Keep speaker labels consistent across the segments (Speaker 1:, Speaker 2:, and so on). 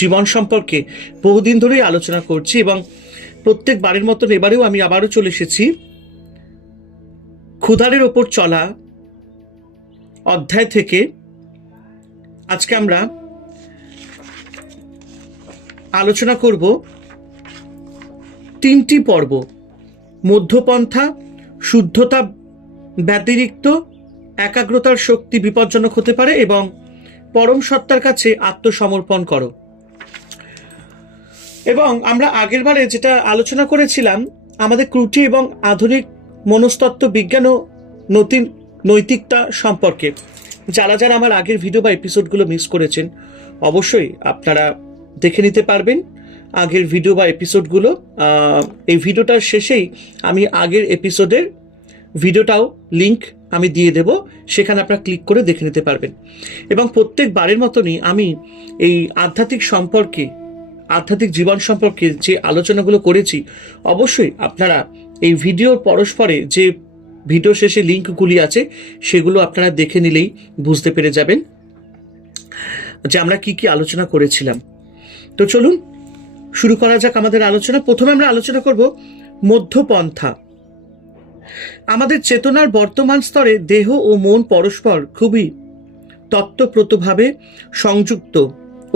Speaker 1: জীবন সম্পর্কে বহুদিন ধরেই আলোচনা করছি এবং প্রত্যেক বাড়ির মতন এবারেও আমি আবারও চলে এসেছি ক্ষুধারের ওপর চলা অধ্যায় থেকে আজকে আমরা আলোচনা করব তিনটি পর্ব মধ্যপন্থা শুদ্ধতা ব্যতিরিক্ত একাগ্রতার শক্তি বিপজ্জনক হতে পারে এবং পরম সত্তার কাছে আত্মসমর্পণ করো এবং আমরা আগের বারে যেটা আলোচনা করেছিলাম আমাদের ক্রুটি এবং আধুনিক মনস্তত্ত্ব বিজ্ঞান ও নতুন নৈতিকতা সম্পর্কে যারা যারা আমার আগের ভিডিও বা এপিসোডগুলো মিস করেছেন অবশ্যই আপনারা দেখে নিতে পারবেন আগের ভিডিও বা এপিসোডগুলো এই ভিডিওটার শেষেই আমি আগের এপিসোডের ভিডিওটাও লিংক আমি দিয়ে দেব সেখানে আপনারা ক্লিক করে দেখে নিতে পারবেন এবং প্রত্যেক বারের মতনই আমি এই আধ্যাত্মিক সম্পর্কে আধ্যাত্মিক জীবন সম্পর্কে যে আলোচনাগুলো করেছি অবশ্যই আপনারা এই ভিডিওর পরস্পরে যে ভিডিও শেষে লিঙ্কগুলি আছে সেগুলো আপনারা দেখে নিলেই বুঝতে পেরে যাবেন যে আমরা কি কি আলোচনা করেছিলাম তো চলুন শুরু করা যাক আমাদের আলোচনা প্রথমে আমরা আলোচনা করব মধ্যপন্থা আমাদের চেতনার বর্তমান স্তরে দেহ ও মন পরস্পর খুবই তত্ত্বপ্রতভাবে সংযুক্ত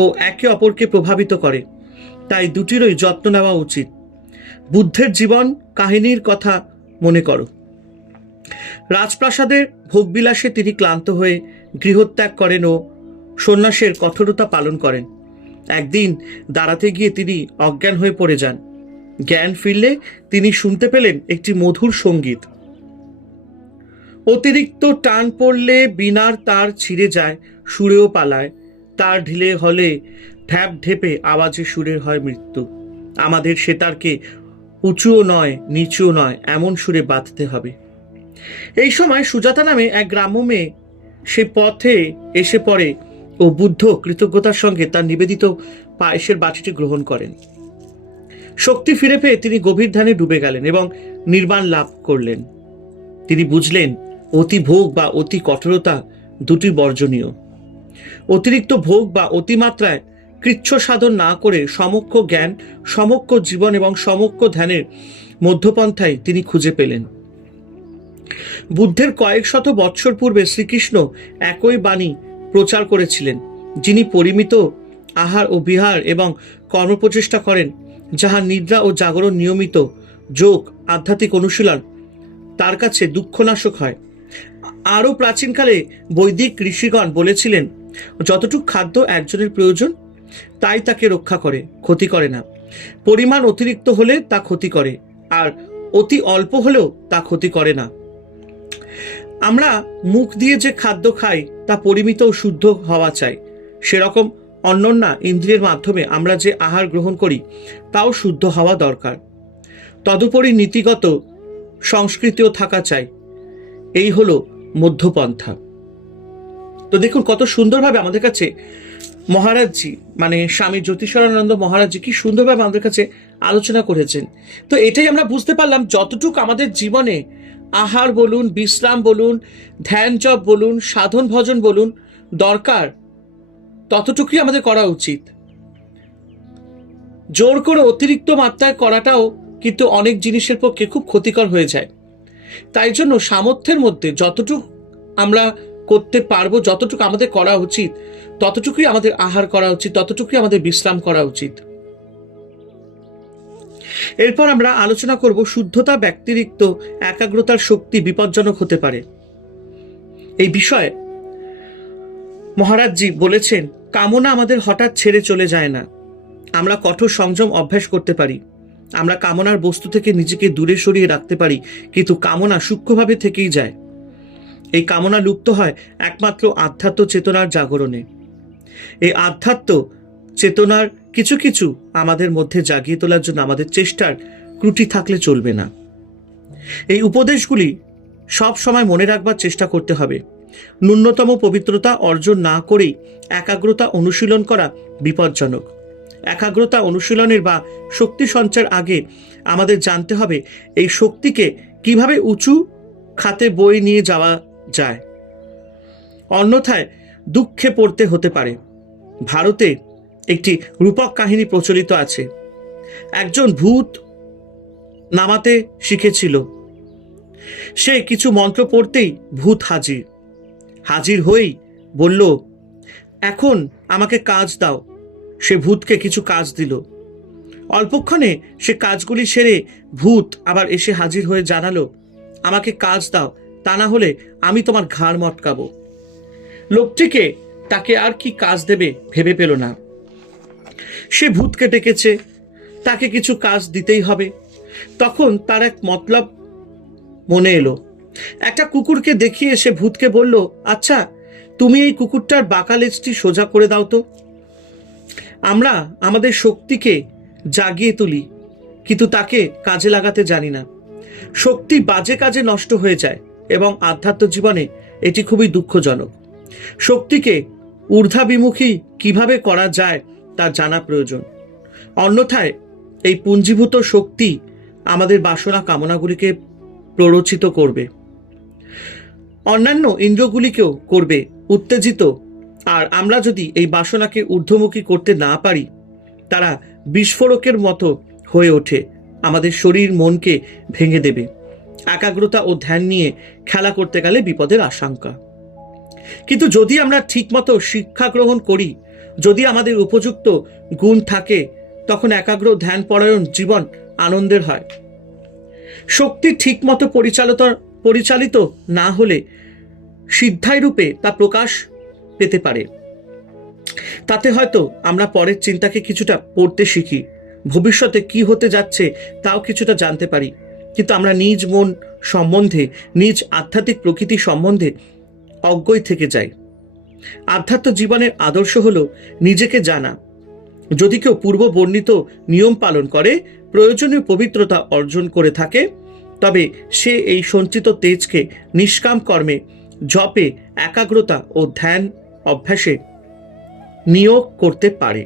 Speaker 1: ও একে অপরকে প্রভাবিত করে তাই দুটিরই যত্ন নেওয়া উচিত বুদ্ধের জীবন কাহিনীর কথা মনে করো রাজপ্রাসাদের ভোগবিলাসে তিনি ক্লান্ত হয়ে গৃহত্যাগ করেন ও সন্ন্যাসের কঠোরতা পালন করেন একদিন দাঁড়াতে গিয়ে তিনি অজ্ঞান হয়ে পড়ে যান জ্ঞান ফিরলে তিনি শুনতে পেলেন একটি মধুর সঙ্গীত অতিরিক্ত টান পড়লে বিনার তার ছিঁড়ে যায় সুরেও পালায় তার ঢিলে হলে ঠ্যাপ ঢেপে আওয়াজে সুরের হয় মৃত্যু আমাদের সেতারকে উঁচুও নয় নিচুও নয় এমন সুরে বাঁধতে হবে এই সময় সুজাতা নামে এক গ্রাম্য মেয়ে সে পথে এসে পড়ে ও বুদ্ধ কৃতজ্ঞতার সঙ্গে তার নিবেদিত পায়েসের বাটিটি গ্রহণ করেন শক্তি ফিরে পেয়ে তিনি গভীর ধ্যানে ডুবে গেলেন এবং নির্বাণ লাভ করলেন তিনি বুঝলেন অতি ভোগ বা অতি কঠোরতা দুটি বর্জনীয় অতিরিক্ত ভোগ বা অতিমাত্রায় কৃচ্ছ সাধন না করে সমক্ষ জ্ঞান সমক্ষ জীবন এবং সমক্ষ ধ্যানের মধ্যপন্থায় তিনি খুঁজে পেলেন বুদ্ধের কয়েক শত বৎসর পূর্বে শ্রীকৃষ্ণ একই বাণী প্রচার করেছিলেন যিনি পরিমিত আহার ও বিহার এবং কর্মপ্রচেষ্টা করেন যাহা নিদ্রা ও জাগরণ নিয়মিত যোগ আধ্যাত্মিক অনুশীলন তার কাছে দুঃখনাশক হয় আরও প্রাচীনকালে বৈদিক ঋষিগণ বলেছিলেন যতটুক খাদ্য একজনের প্রয়োজন তাই তাকে রক্ষা করে ক্ষতি করে না পরিমাণ অতিরিক্ত হলে তা ক্ষতি করে আর অতি অল্প হলেও তা ক্ষতি করে না আমরা মুখ দিয়ে যে খাদ্য খাই তা পরিমিত ও শুদ্ধ হওয়া চাই সেরকম অন্যন্যা ইন্দ্রিয়ের মাধ্যমে আমরা যে আহার গ্রহণ করি তাও শুদ্ধ হওয়া দরকার তদুপরি নীতিগত সংস্কৃতিও থাকা চাই এই হলো মধ্যপন্থা তো দেখুন কত সুন্দরভাবে আমাদের কাছে মহারাজজি মানে স্বামী জ্যোতিষরানন্দ মহারাজজি কি সুন্দরভাবে আমাদের কাছে আলোচনা করেছেন তো এটাই আমরা বুঝতে পারলাম যতটুকু আমাদের জীবনে আহার বলুন বিশ্রাম বলুন ধ্যান জপ বলুন সাধন ভজন বলুন দরকার ততটুকুই আমাদের করা উচিত জোর করে অতিরিক্ত মাত্রায় করাটাও কিন্তু অনেক জিনিসের পক্ষে খুব ক্ষতিকর হয়ে যায় তাই জন্য সামর্থ্যের মধ্যে যতটুকু আমরা করতে পারবো যতটুকু আমাদের করা উচিত ততটুকুই আমাদের আহার করা উচিত ততটুকুই আমাদের বিশ্রাম করা উচিত এরপর আমরা আলোচনা করব শুদ্ধতা ব্যক্তিরিক্ত একাগ্রতার শক্তি বিপজ্জনক হতে পারে এই বিষয়ে মহারাজজি বলেছেন কামনা আমাদের হঠাৎ ছেড়ে চলে যায় না আমরা কঠোর সংযম অভ্যাস করতে পারি আমরা কামনার বস্তু থেকে নিজেকে দূরে সরিয়ে রাখতে পারি কিন্তু কামনা সূক্ষ্মভাবে থেকেই যায় এই কামনা লুপ্ত হয় একমাত্র আধ্যাত্ম চেতনার জাগরণে এই আধ্যাত্ম চেতনার কিছু কিছু আমাদের মধ্যে জাগিয়ে তোলার জন্য আমাদের চেষ্টার ত্রুটি থাকলে চলবে না এই উপদেশগুলি সব সময় মনে রাখবার চেষ্টা করতে হবে ন্যূনতম পবিত্রতা অর্জন না করেই একাগ্রতা অনুশীলন করা বিপজ্জনক একাগ্রতা অনুশীলনের বা শক্তি সঞ্চার আগে আমাদের জানতে হবে এই শক্তিকে কিভাবে উঁচু খাতে বই নিয়ে যাওয়া যায় অন্যথায় দুঃখে পড়তে হতে পারে ভারতে একটি রূপক কাহিনী প্রচলিত আছে একজন ভূত নামাতে শিখেছিল সে কিছু মন্ত্র পড়তেই ভূত হাজির হাজির হয়েই বলল এখন আমাকে কাজ দাও সে ভূতকে কিছু কাজ দিল অল্পক্ষণে সে কাজগুলি সেরে ভূত আবার এসে হাজির হয়ে জানালো আমাকে কাজ দাও তা না হলে আমি তোমার ঘাড় মটকাবো লোকটিকে তাকে আর কি কাজ দেবে ভেবে পেল না সে ভূতকে ডেকেছে তাকে কিছু কাজ দিতেই হবে তখন তার এক মতলব মনে এলো একটা কুকুরকে দেখিয়ে সে ভূতকে বলল আচ্ছা তুমি এই কুকুরটার বাঁকা লেজটি সোজা করে দাও তো আমরা আমাদের শক্তিকে জাগিয়ে তুলি কিন্তু তাকে কাজে লাগাতে জানি না শক্তি বাজে কাজে নষ্ট হয়ে যায় এবং আধ্যাত্ম জীবনে এটি খুবই দুঃখজনক শক্তিকে ঊর্ধ্বাভিমুখী কিভাবে করা যায় তা জানা প্রয়োজন অন্যথায় এই পুঞ্জীভূত শক্তি আমাদের বাসনা কামনাগুলিকে প্ররোচিত করবে অন্যান্য ইন্দ্রগুলিকেও করবে উত্তেজিত আর আমরা যদি এই বাসনাকে ঊর্ধ্বমুখী করতে না পারি তারা বিস্ফোরকের মতো হয়ে ওঠে আমাদের শরীর মনকে ভেঙে দেবে একাগ্রতা ও ধ্যান নিয়ে খেলা করতে গেলে বিপদের আশঙ্কা কিন্তু যদি আমরা ঠিকমতো শিক্ষা গ্রহণ করি যদি আমাদের উপযুক্ত গুণ থাকে তখন একাগ্র ধ্যান পরায়ণ জীবন আনন্দের হয় শক্তি ঠিকমতো পরিচালিত পরিচালিত না হলে সিদ্ধাই রূপে তা প্রকাশ পেতে পারে তাতে হয়তো আমরা পরের চিন্তাকে কিছুটা পড়তে শিখি ভবিষ্যতে কি হতে যাচ্ছে তাও কিছুটা জানতে পারি কিন্তু আমরা নিজ মন সম্বন্ধে নিজ আধ্যাত্মিক প্রকৃতি সম্বন্ধে অজ্ঞই থেকে যাই আধ্যাত্ম জীবনের আদর্শ হল নিজেকে জানা যদি কেউ পূর্ব বর্ণিত নিয়ম পালন করে প্রয়োজনীয় পবিত্রতা অর্জন করে থাকে তবে সে এই সঞ্চিত তেজকে নিষ্কাম কর্মে জপে একাগ্রতা ও ধ্যান অভ্যাসে নিয়োগ করতে পারে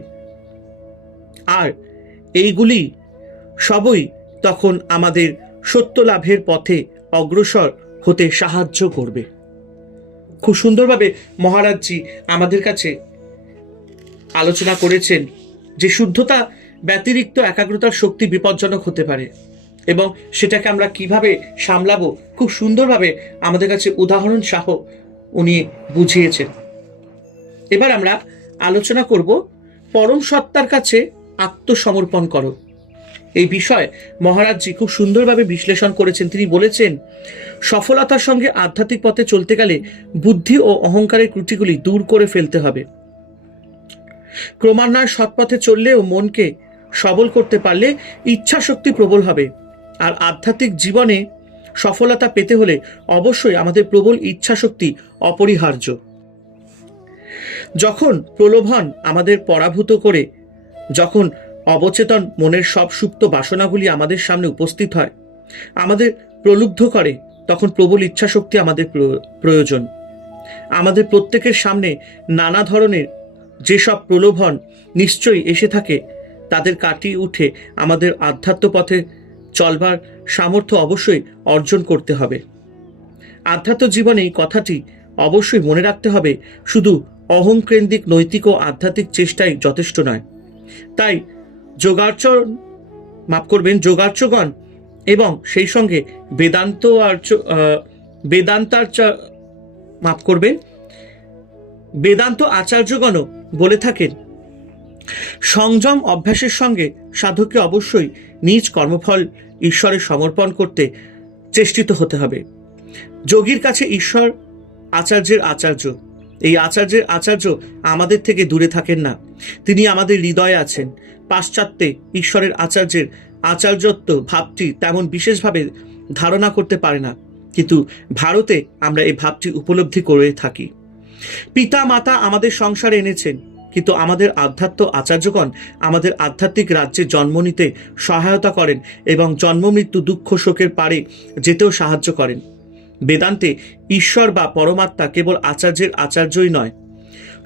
Speaker 1: আর এইগুলি সবই তখন আমাদের সত্য লাভের পথে অগ্রসর হতে সাহায্য করবে খুব সুন্দরভাবে মহারাজজি আমাদের কাছে আলোচনা করেছেন যে শুদ্ধতা ব্যতিরিক্ত একাগ্রতার শক্তি বিপজ্জনক হতে পারে এবং সেটাকে আমরা কিভাবে সামলাবো খুব সুন্দরভাবে আমাদের কাছে উদাহরণ সহ উনি বুঝিয়েছেন এবার আমরা আলোচনা করব পরম সত্তার কাছে আত্মসমর্পণ করো এই বিষয়ে মহারাজজি খুব সুন্দরভাবে বিশ্লেষণ করেছেন তিনি বলেছেন সফলতার সঙ্গে আধ্যাত্মিক পথে চলতে গেলে বুদ্ধি ও অহংকারের ত্রুটিগুলি দূর করে ফেলতে হবে ক্রমান্বয়ে সৎপথে চললেও মনকে সবল করতে পারলে ইচ্ছা শক্তি প্রবল হবে আর আধ্যাত্মিক জীবনে সফলতা পেতে হলে অবশ্যই আমাদের প্রবল ইচ্ছা শক্তি অপরিহার্য যখন প্রলোভন আমাদের পরাভূত করে যখন অবচেতন মনের সব সুপ্ত বাসনাগুলি আমাদের সামনে উপস্থিত হয় আমাদের প্রলুব্ধ করে তখন প্রবল ইচ্ছাশক্তি আমাদের প্রয়োজন আমাদের প্রত্যেকের সামনে নানা ধরনের যেসব প্রলোভন নিশ্চয়ই এসে থাকে তাদের কাটিয়ে উঠে আমাদের আধ্যাত্ম পথে চলবার সামর্থ্য অবশ্যই অর্জন করতে হবে আধ্যাত্ম জীবনে এই কথাটি অবশ্যই মনে রাখতে হবে শুধু অহংকেন্দ্রিক নৈতিক ও আধ্যাত্মিক চেষ্টাই যথেষ্ট নয় তাই যোগার্চন মাফ করবেন যোগার্চগণ এবং সেই সঙ্গে বেদান্ত আর্য বেদান্তার্চ মাফ করবেন বেদান্ত আচার্যগণও বলে থাকেন সংযম অভ্যাসের সঙ্গে সাধককে অবশ্যই নিজ কর্মফল ঈশ্বরে সমর্পণ করতে চেষ্টিত হতে হবে যোগীর কাছে ঈশ্বর আচার্যের আচার্য এই আচার্যের আচার্য আমাদের থেকে দূরে থাকেন না তিনি আমাদের হৃদয়ে আছেন পাশ্চাত্যে ঈশ্বরের আচার্যের আচার্যত্ব ভাবটি তেমন বিশেষভাবে ধারণা করতে পারে না কিন্তু ভারতে আমরা এই ভাবটি উপলব্ধি করে থাকি পিতা মাতা আমাদের সংসারে এনেছেন কিন্তু আমাদের আধ্যাত্ম আচার্যগণ আমাদের আধ্যাত্মিক রাজ্যে জন্ম নিতে সহায়তা করেন এবং জন্মমৃত্যু দুঃখ শোকের পারে যেতেও সাহায্য করেন বেদান্তে ঈশ্বর বা পরমাত্মা কেবল আচার্যের আচার্যই নয়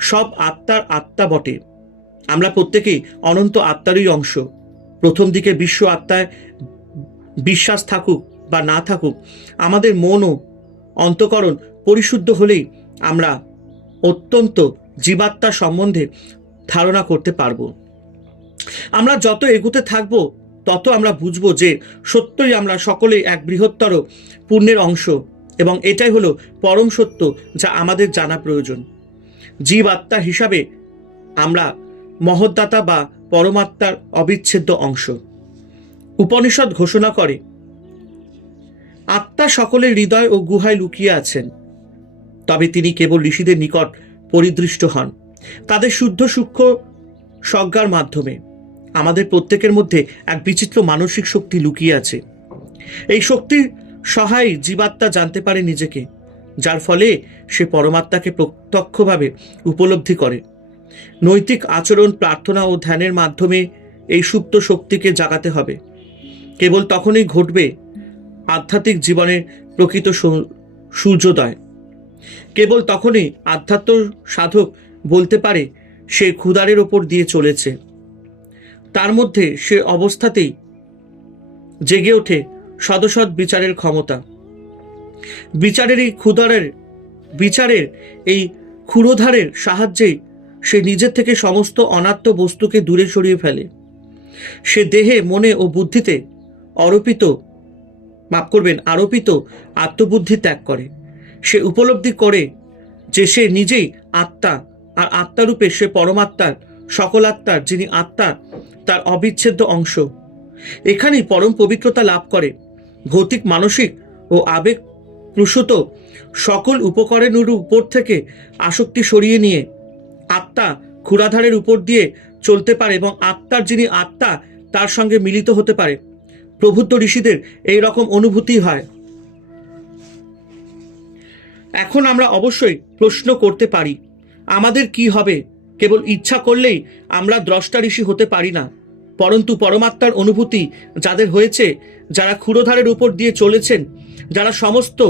Speaker 1: সব আত্মার আত্মা বটে আমরা প্রত্যেকেই অনন্ত আত্মারই অংশ প্রথম দিকে বিশ্ব আত্মায় বিশ্বাস থাকুক বা না থাকুক আমাদের মনও অন্তকরণ পরিশুদ্ধ হলেই আমরা অত্যন্ত জীবাত্মা সম্বন্ধে ধারণা করতে পারব আমরা যত এগুতে থাকব তত আমরা বুঝব যে সত্যই আমরা সকলেই এক বৃহত্তর পূর্ণের অংশ এবং এটাই হলো পরম সত্য যা আমাদের জানা প্রয়োজন জীব আত্মা হিসাবে আমরা মহদ্দাতা বা পরমাত্মার অবিচ্ছেদ্য অংশ উপনিষদ ঘোষণা করে আত্মা সকলের হৃদয় ও গুহায় লুকিয়ে আছেন তবে তিনি কেবল ঋষিদের নিকট পরিদৃষ্ট হন তাদের শুদ্ধ সূক্ষ্ম সজ্ঞার মাধ্যমে আমাদের প্রত্যেকের মধ্যে এক বিচিত্র মানসিক শক্তি লুকিয়ে আছে এই শক্তির সহায় জীবাত্মা জানতে পারে নিজেকে যার ফলে সে পরমাত্মাকে প্রত্যক্ষভাবে উপলব্ধি করে নৈতিক আচরণ প্রার্থনা ও ধ্যানের মাধ্যমে এই সুপ্ত শক্তিকে জাগাতে হবে কেবল তখনই ঘটবে আধ্যাত্মিক জীবনে প্রকৃত সূর্যোদয় কেবল তখনই আধ্যাত্ম সাধক বলতে পারে সে ক্ষুদারের ওপর দিয়ে চলেছে তার মধ্যে সে অবস্থাতেই জেগে ওঠে সদসৎ বিচারের ক্ষমতা বিচারের এই ক্ষুদারের বিচারের এই ক্ষুরোধারের সাহায্যেই সে নিজের থেকে সমস্ত অনাত্ম বস্তুকে দূরে সরিয়ে ফেলে সে দেহে মনে ও বুদ্ধিতে অরোপিত মাফ করবেন আরোপিত আত্মবুদ্ধি ত্যাগ করে সে উপলব্ধি করে যে সে নিজেই আত্মা আর আত্মারূপে সে পরমাত্মার সকল আত্মার যিনি আত্মা তার অবিচ্ছেদ্য অংশ এখানেই পরম পবিত্রতা লাভ করে ভৌতিক মানসিক ও আবেগ প্রসূত সকল উপকরণের উপর থেকে আসক্তি সরিয়ে নিয়ে আত্মা ক্ষুরাধারের উপর দিয়ে চলতে পারে এবং আত্মার যিনি আত্মা তার সঙ্গে মিলিত হতে পারে প্রভুত্ব ঋষিদের এই রকম অনুভূতি হয় এখন আমরা অবশ্যই প্রশ্ন করতে পারি আমাদের কি হবে কেবল ইচ্ছা করলেই আমরা দ্রষ্টা ঋষি হতে পারি না পরন্তু পরমাত্মার অনুভূতি যাদের হয়েছে যারা ক্ষুরোধারের উপর দিয়ে চলেছেন যারা সমস্ত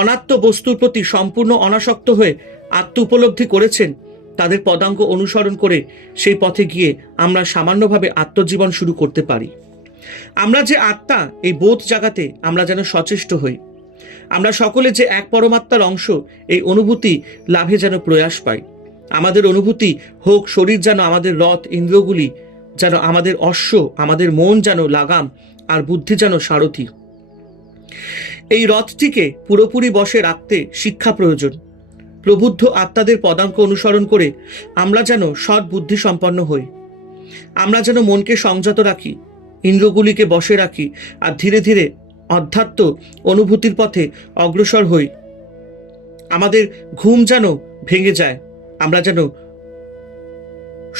Speaker 1: অনাত্ম বস্তুর প্রতি সম্পূর্ণ অনাসক্ত হয়ে আত্ম উপলব্ধি করেছেন তাদের পদাঙ্ক অনুসরণ করে সেই পথে গিয়ে আমরা সামান্যভাবে আত্মজীবন শুরু করতে পারি আমরা যে আত্মা এই বোধ জাগাতে আমরা যেন সচেষ্ট হই আমরা সকলে যে এক পরমাত্মার অংশ এই অনুভূতি লাভে যেন প্রয়াস পাই আমাদের অনুভূতি হোক শরীর যেন আমাদের রথ ইন্দ্রগুলি যেন আমাদের অশ্ব আমাদের মন যেন লাগাম আর বুদ্ধি যেন সারথি এই রথটিকে পুরোপুরি বসে রাখতে শিক্ষা প্রয়োজন প্রবুদ্ধ আত্মাদের পদাঙ্ক অনুসরণ করে আমরা যেন সৎ বুদ্ধি সম্পন্ন হই আমরা যেন মনকে সংযত রাখি ইন্দ্রগুলিকে বসে রাখি আর ধীরে ধীরে অধ্যাত্ম অনুভূতির পথে অগ্রসর হই আমাদের ঘুম যেন ভেঙে যায় আমরা যেন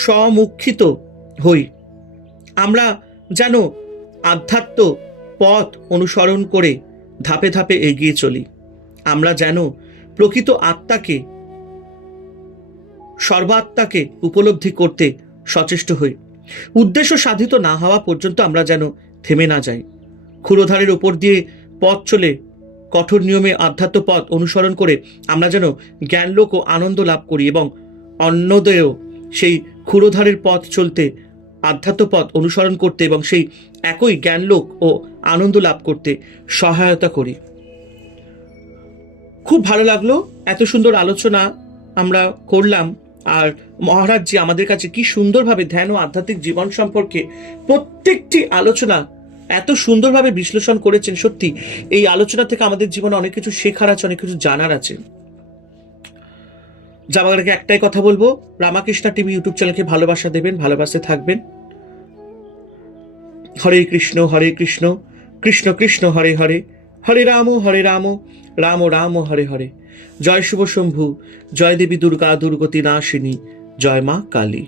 Speaker 1: সমুক্ষিত হই আমরা যেন আধ্যাত্ম পথ অনুসরণ করে ধাপে ধাপে এগিয়ে চলি আমরা যেন প্রকৃত আত্মাকে সর্বাত্মাকে উপলব্ধি করতে সচেষ্ট হই উদ্দেশ্য সাধিত না হওয়া পর্যন্ত আমরা যেন থেমে না যাই ক্ষুরোধারের ওপর দিয়ে পথ চলে কঠোর নিয়মে আধ্যাত্ম পথ অনুসরণ করে আমরা যেন জ্ঞানলোক ও আনন্দ লাভ করি এবং অন্যদেরও সেই ক্ষুরোধারের পথ চলতে আধ্যাত্ম পথ অনুসরণ করতে এবং সেই একই জ্ঞানলোক ও আনন্দ লাভ করতে সহায়তা করি খুব ভালো লাগলো এত সুন্দর আলোচনা আমরা করলাম আর মহারাজ যে আমাদের কাছে কি সুন্দরভাবে ধ্যান ও আধ্যাত্মিক জীবন সম্পর্কে প্রত্যেকটি আলোচনা এত সুন্দরভাবে বিশ্লেষণ করেছেন সত্যি এই আলোচনা থেকে আমাদের জীবনে অনেক কিছু শেখার আছে অনেক কিছু জানার আছে যাবার একটাই কথা বলবো রামাকৃষ্ণা টিভি ইউটিউব চ্যানেলকে ভালোবাসা দেবেন ভালোবাসে থাকবেন হরে কৃষ্ণ হরে কৃষ্ণ কৃষ্ণ কৃষ্ণ হরে হরে হরে রাম হরে রাম রাম রাম হরে হরে জয় শুভ শম্ভু জয় দেবী দুর্গা দুর্গতি নাশিনী জয় মা কালী